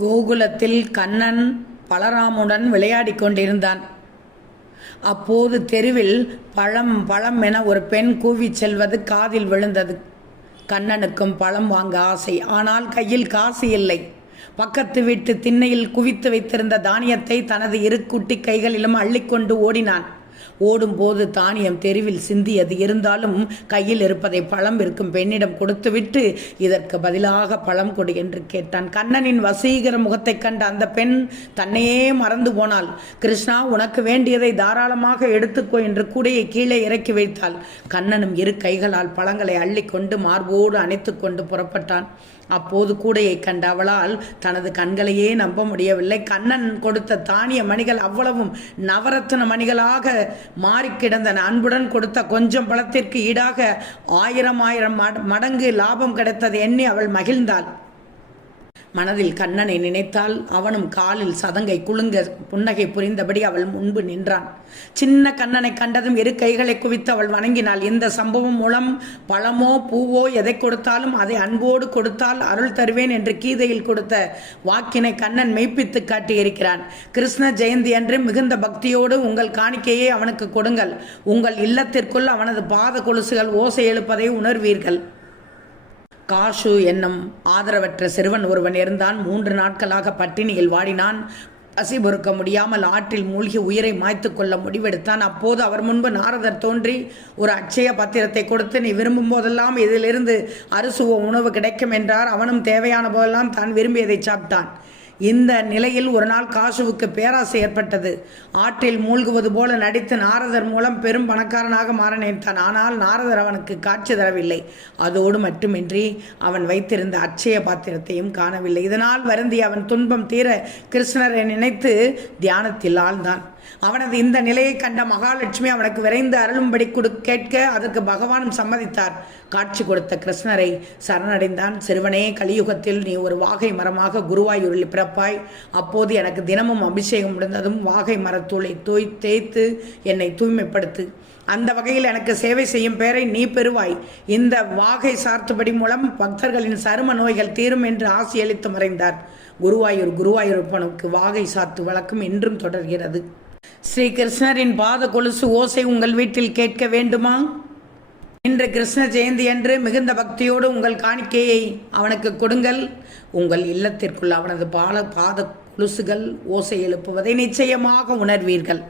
கோகுலத்தில் கண்ணன் பலராமுடன் விளையாடிக் கொண்டிருந்தான். அப்போது தெருவில் பழம் பழம் என ஒரு பெண் கூவிச் செல்வது காதில் விழுந்தது. கண்ணனுக்கும் பழம் வாங்க ஆசை. ஆனால் கையில் காசு இல்லை. பக்கத்து வீட்டு திண்ணையில் குவித்து வைத்திருந்த தானியத்தை தனது இரு குட்டி கைகளிலும் அள்ளிக்கொண்டு ஓடினான். ஓடும்போது தானியம் தெருவில் சிந்தியது. இருந்தாலும் கையில் இருப்பதை பழம் இருக்கும் பெண்ணிடம் கொடுத்துவிட்டு இதற்கு பதிலாக பழம் கொடு என்று கேட்டான். கண்ணனின் வசீகர முகத்தை கண்ட அந்த பெண் தன்னையே மறந்து போனாள். கிருஷ்ணா, உனக்கு வேண்டியதை தாராளமாக எடுத்துக்கோ என்று கூடையை கீழே இறக்கி வைத்தாள். கண்ணனும் இரு கைகளால் பழங்களை அள்ளிக்கொண்டு மார்போடு அணைத்து கொண்டு புறப்பட்டான். அப்போது கூடையை கண்ட அவளால் தனது கண்களையே நம்ப முடியவில்லை. கண்ணன் கொடுத்த தானிய மணிகள் அவ்வளவும் நவரத்ன மணிகளாக மாறி கிடந்தன. அன்புடன் கொடுத்த கொஞ்சம் பழத்திற்கு ஈடாக 1000 மடங்கு லாபம் கிடைத்தது எண்ணி அவள் மகிழ்ந்தாள். மனதில் கண்ணனை நினைத்தால் அவனும் காலில் சதங்கை குலுங்க புன்னகை புரிந்தபடி அவள் முன்பு நின்றான். சின்ன கண்ணனை கண்டதும் இரு கைகளை குவித்து அவள் வணங்கினாள். இந்த சம்பவம் மூலம் பழமோ பூவோ எதை கொடுத்தாலும் அதை அன்போடு கொடுத்தால் அருள் தருவேன் என்று கீதையில் கொடுத்த வாக்கினை கண்ணன் மெய்ப்பித்து காட்டியிருக்கிறான். கிருஷ்ண ஜெயந்தி அன்று மிகுந்த பக்தியோடு உங்கள் காணிக்கையை அவனுக்கு கொடுங்கள். உங்கள் இல்லத்திற்குள் அவனது பாத கொலுசுகள் ஓசை எழுப்பதை உணர்வீர்கள். காஷு என்னும் ஆதரவற்ற சிறுவன் ஒருவன் இருந்தான். 3 நாட்களாக பட்டினியில் வாடினான். பசி பொறுக்க முடியாமல் ஆற்றில் மூழ்கி உயிரை மாய்த்து கொள்ள முடிவெடுத்தான். அப்போது அவர் முன்பு நாரதர் தோன்றி ஒரு அட்சய பத்திரத்தை கொடுத்து, நீ விரும்பும் போதெல்லாம் இதிலிருந்து அறுசுவ உணவு கிடைக்கும் என்றார். அவனும் தேவையான போதெல்லாம் தான் விரும்பியதை சாப்பிட்டான். இந்த நிலையில் ஒரு நாள் காசுவுக்கு பேராசை ஏற்பட்டது. ஆற்றில் மூழ்குவது போல நடித்து நாரதர் மூலம் பெரும் பணக்காரனாக மாற நினைத்தான். ஆனால் நாரதர் அவனுக்கு காட்சி தரவில்லை. அதோடு மட்டுமின்றி அவன் வைத்திருந்த அட்சய பாத்திரத்தையும் காணவில்லை. இதனால் வருந்திய அவன் துன்பம் தீர கிருஷ்ணரை நினைத்து தியானத்தில் ஆழ்ந்தான். அவனது இந்த நிலையை கண்ட மகாலட்சுமி அவனுக்கு விரைந்து அருளும்படி கேட்க அதற்கு பகவானும் சம்மதித்தார். காட்சி கொடுத்த கிருஷ்ணரை சரணடைந்தான். சிறுவனே, கலியுகத்தில் நீ ஒரு வாகை மரமாக குருவாயூரில் பிறப்பாய். அப்போது எனக்கு தினமும் அபிஷேகம் முடிந்ததும் வாகை மரத்தூளை தேய்த்து என்னை தூய்மைப்படுத்து. அந்த வகையில் எனக்கு சேவை செய்யும் பேரை நீ பெறுவாய். இந்த வாகை சார்த்துபடி மூலம் பக்தர்களின் சரும நோய்கள் தீரும் என்று ஆசியளித்து மறைந்தார். குருவாயூரப்பனுக்கு வாகை சாத்து வழக்கம் இன்றும் தொடர்கிறது. ஸ்ரீ கிருஷ்ணரின் பாத கொலுசு ஓசை உங்கள் வீட்டில் கேட்க வேண்டுமா? இன்று கிருஷ்ண ஜெயந்தி அன்று மிகுந்த பக்தியோடு உங்கள் காணிக்கையை அவனுக்கு கொடுங்கள். உங்கள் இல்லத்திற்குள் அவனது பாத கொலுசுகள் ஓசை எழுப்புவதை நிச்சயமாக உணர்வீர்கள்.